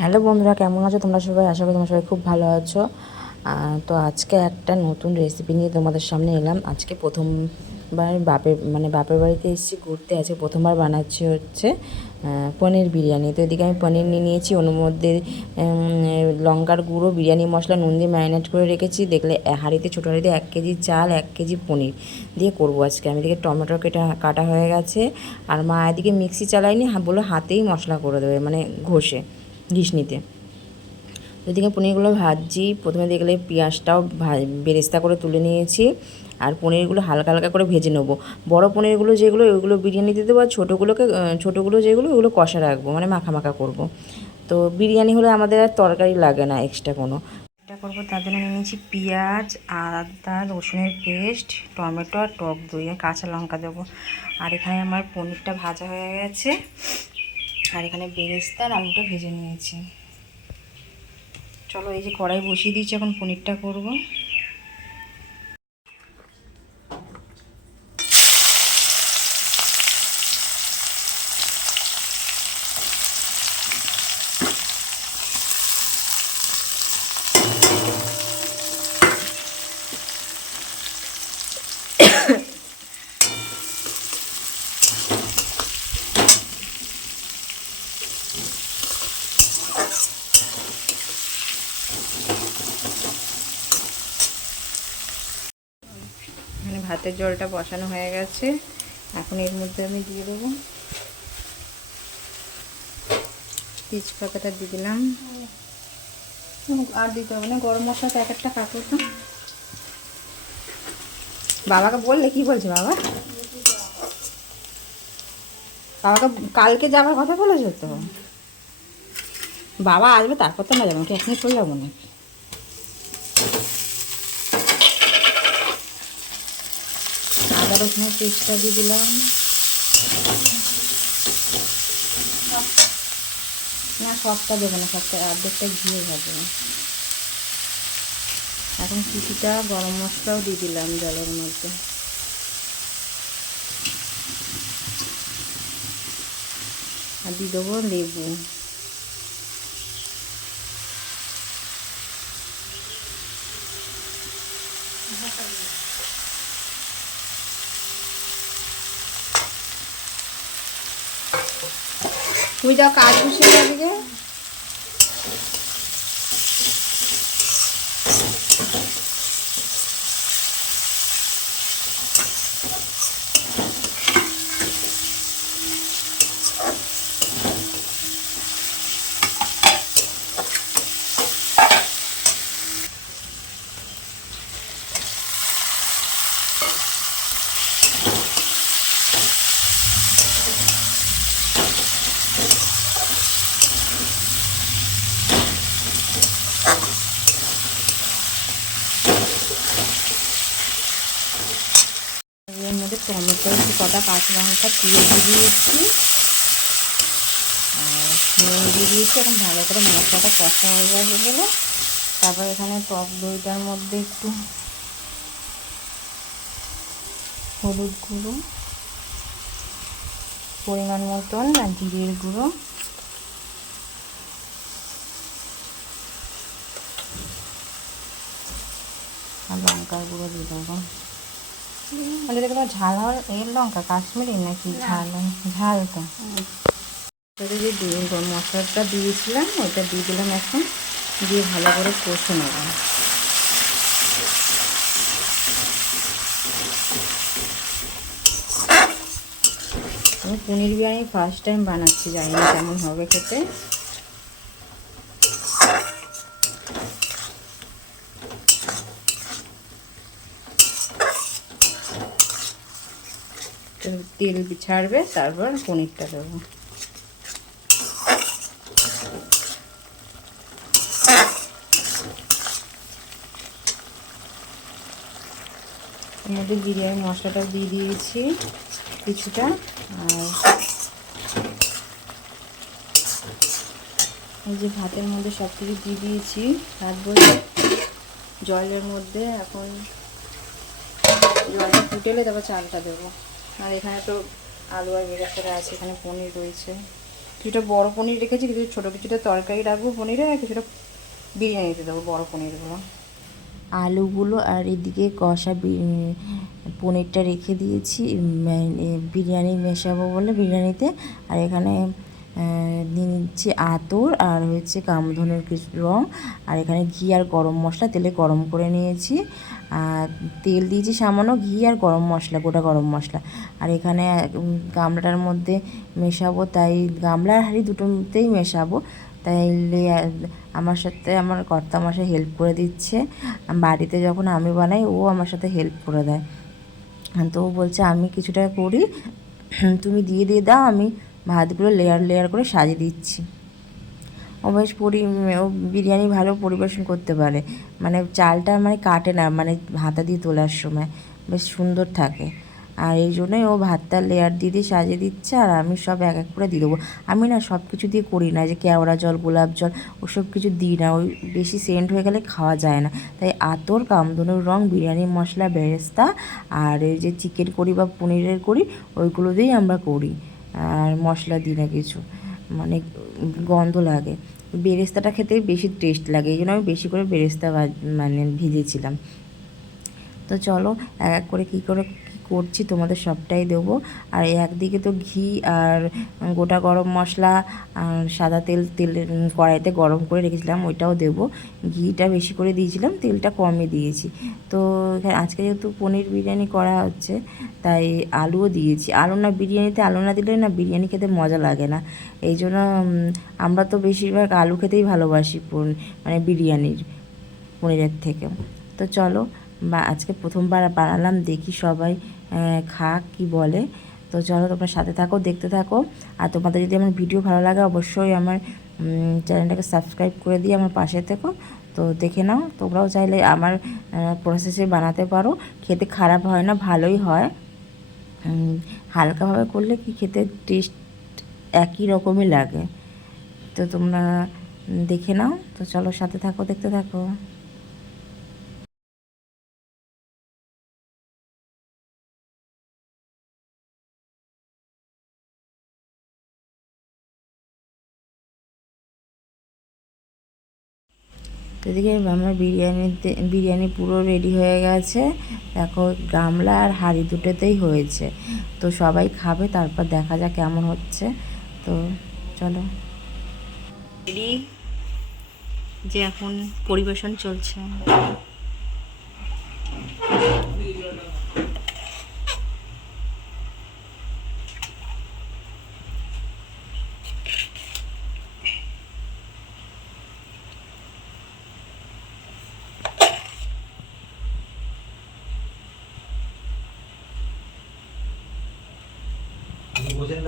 Hello বন্ধুরা, কেমন আছো তোমরা সবাই? আশা করি তোমরা সবাই খুব ভালো আছো। তো আজকে একটা নতুন রেসিপি নিয়ে তোমাদের সামনে এলাম। আজকে প্রথমবার বাপের বাড়িতে এসেছি ঘুরতে। আজকে প্রথমবার বানাচ্ছি হচ্ছে পনির বিরিয়ানি। তো এদিকে আমি পনির নিয়ে নিয়েছি, ওর মধ্যে লঙ্কার গুঁড়ো, বিরিয়ানি মশলা, নুন দিয়ে ম্যারিনেট করে রেখেছি। দেখলে হাঁড়িতে, ছোটো হাঁড়িতে 1 কেজি চাল, 1 কেজি পনির দিয়ে করবো আজকে। আমি এদিকে টমেটো কাটা হয়ে গেছে। আর মা এদিকে মিক্সি চালায়নি, বললো হাতেই মশলা করে দেবে, মানে ঘষে ঘিসনিতে। ওইদিকে পনিরগুলো ভাজছি। প্রথমে দেখলে পেঁয়াজটাও বেরেস্তা করে তুলে নিয়েছি। আর পনিরগুলো হালকা হালকা করে ভেজে নেবো। বড় পনিরগুলো যেগুলো, ওইগুলো বিরিয়ানিতে দেবো। আর ছোটোগুলো যেগুলো, ওগুলো কষা রাখবো, মানে মাখা মাখা করবো। তো বিরিয়ানি হলে আমাদের আর তরকারি লাগে না এক্সট্রা কোনো। এটা করবো, তার জন্য নিয়েছি পেঁয়াজ, আদা রসুনের পেস্ট, টমেটো আর টক দই আর কাঁচা লঙ্কা দেবো। আর এখানে আমার পনিরটা ভাজা হয়ে গেছে। আর এখানে বেরেস্তা আর আলুটা ভেজে নিয়েছি। চলো, এই যে কড়াই বসিয়ে দিয়েছি, এখন পনিরটা করব। মানে ভাতের জলটা বসানো হয়ে গেছে। এখন এর মধ্যে আমি দিয়ে দেবো তেজপাতাটা, দিয়ে দিলাম। আর দিতে হবে না, গরম মশলা প্যাকেটটা কাটো তো। বাবাকে বললে কি বলছে বাবা? বাবাকে কালকে যাওয়ার কথা বলেছো তো? বাবা আসবে তারপর তো না যাবো, কি এখনই চলে যাবো না? আদা রসুনের পেস্টটা দিয়ে দিলাম। না, সবটা দেবো না, সবটা অর্ধেকটা ঘিয়ে যাবে। এখন কিছুটা গরম মশলাও দিয়ে দিলাম জলের মধ্যে। আর দিয়ে দেবো লেবু। তুমি যাও কাজ বসে দিকে। এর মধ্যে টমেটো, কটা কাঁচা লঙ্কা দিয়ে দিয়েছি, আর নুন দিয়ে দিয়েছি। এখন ভালো করে মশলাটা কষা হয়ে গেলে তারপর এখানে টক দইটার মধ্যে একটু হলুদ গুঁড়ো, পরিমাণ মতন, আর জিরের গুঁড়ো, আর লঙ্কার গুঁড়ো দিয়ে দেবো। মানে দেখো ঝাল হওয়ার, এর লঙ্কা কাশ্মীরি নাকি ঝাল? ঝাল তো। যে মশলাটা দিয়েছিলাম ওইটা দিয়ে দিলাম এখন, দিয়ে ভালো করে কষে নেব। আমি পনির বিরিয়ানি ফার্স্ট টাইম বানাচ্ছি, জানি না কেমন হবে খেতে। তেল ছাড়বে, তারপর পনিরটা দেবো। এর মধ্যে বিরিয়ানি মশলাটা দিয়ে দিয়েছি কিছুটা। আর এই যে ভাতের মধ্যে সব কিছু দিয়ে দিয়েছি। ভাত বলে জলের মধ্যে এখন জলটা ফুটেলে তারপর চালটা দেবো। আর এখানে তো আলু আর বেরেস্তাটা আছে, এখানে পনির রয়েছে। কিছুটা বড় পনির রেখেছি, কিছু ছোটো কিছুটা তরকারি রাখবো পনিরের, আর কিছুটা বিরিয়ানিতে দেবো বড় পনিরগুলো। আলুগুলো আর এদিকে কষা পনিরটা রেখে দিয়েছি বিরিয়ানি মেশাবো বলে বিরিয়ানিতে। আর এখানে নিয়ে নিচ্ছি আতর আর হচ্ছে কামধনুর কিছু রং, আর এখানে ঘি আর গরম মশলা তেলে গরম করে নিয়েছি। আর তেল দিয়েছি সামান্য, ঘি আর গরম মশলা, গোটা গরম মশলা। আর এখানে গামলাটার মধ্যে মেশাবো, তাই গামলা আর হাঁড়ি দুটোতেই মেশাবো। তাইলে আমার সাথে আমার কর্তামশাই হেল্প করে দিচ্ছে। বাড়িতে যখন আমি বানাই ও আমার সাথে হেল্প করে দেয়। তো ও বলছে আমি কিছুটা করি, তুমি দিয়ে দাও, আমি ভাতগুলো লেয়ার লেয়ার করে সাজিয়ে দিচ্ছি। ও বেশ ও বিরিয়ানি ভালো পরিবেশন করতে পারে, মানে চালটা মানে কাটে না, মানে হাতা দিয়ে তোলার সময় বেশ সুন্দর থাকে। আর এই জন্যই ও ভাতটা লেয়ার দিয়ে দিয়ে সাজিয়ে দিচ্ছে, আর আমি সব এক এক করে দিয়ে দেবো। আমি না সব কিছু দিয়ে করি না, যে কেওড়া জল, গোলাপ জল ওসব কিছু দিই না, ওই বেশি সেন্ট হয়ে গেলে খাওয়া যায় না। তাই আতর, কামধনুর রং, বিরিয়ানি মশলা, বেরেস্তা আর এই যে চিকেন করি বা পনিরের করি ওইগুলো দিয়েই আমরা করি। আর মশলা দিই না কিছু, মানে গন্ধ লাগে। বেরেস্তাটা খেতে বেশি টেস্ট লাগে, এই জন্য আমি বেশি করে বেরেস্তা মানে ভিজেছিলাম। তো চলো এক এক করে কী করছি তোমাদের সবটাই দেবো। আর একদিকে তো ঘি আর গোটা গরম মশলা আর সাদা তেল কড়াইতে গরম করে রেখেছিলাম, ওইটাও দেবো। ঘিটা বেশি করে দিয়েছিলাম, তেলটা কমই দিয়েছি। তো আজকে যেহেতু পনির বিরিয়ানি করা হচ্ছে তাই আলুও দিয়েছি। আলু না বিরিয়ানিতে আলু না দিলে না বিরিয়ানি খেতে মজা লাগে না। এই জন্য আমরা তো বেশিরভাগ আলু খেতেই ভালোবাসি মানে পনিরের থেকে। তো চলো আজকে প্রথমবার বানালাম, দেখি সবাই খাক কি বলে। তো চলো তোমরা সাথে থাকো, দেখতে থাকো। আর তোমাদের যদি আমার ভিডিও ভালো লাগে অবশ্যই আমার চ্যানেলটাকে সাবস্ক্রাইব করে দিয়ে আমার পাশে থেকো। তো দেখে নাও, তোমরাও চাইলে আমার প্রসেসে বানাতে পারো, খেতে খারাপ হয় না, ভালোই হয়। হালকাভাবে করলে কি খেতে টেস্ট একই রকমই লাগে। তো তোমরা দেখে নাও। তো চলো সাথে থাকো, দেখতে থাকো। তো এদিকে আমার বিরিয়ানি পুরো রেডি হয়ে গেছে। দেখো গামলা আর হাঁড়ি দুটোতেই হয়েছে। তো সবাই খাবে, তারপর দেখা যাক কেমন হচ্ছে। তো চলো রেডি, যে এখন পরিবেশন চলছে। ভোজন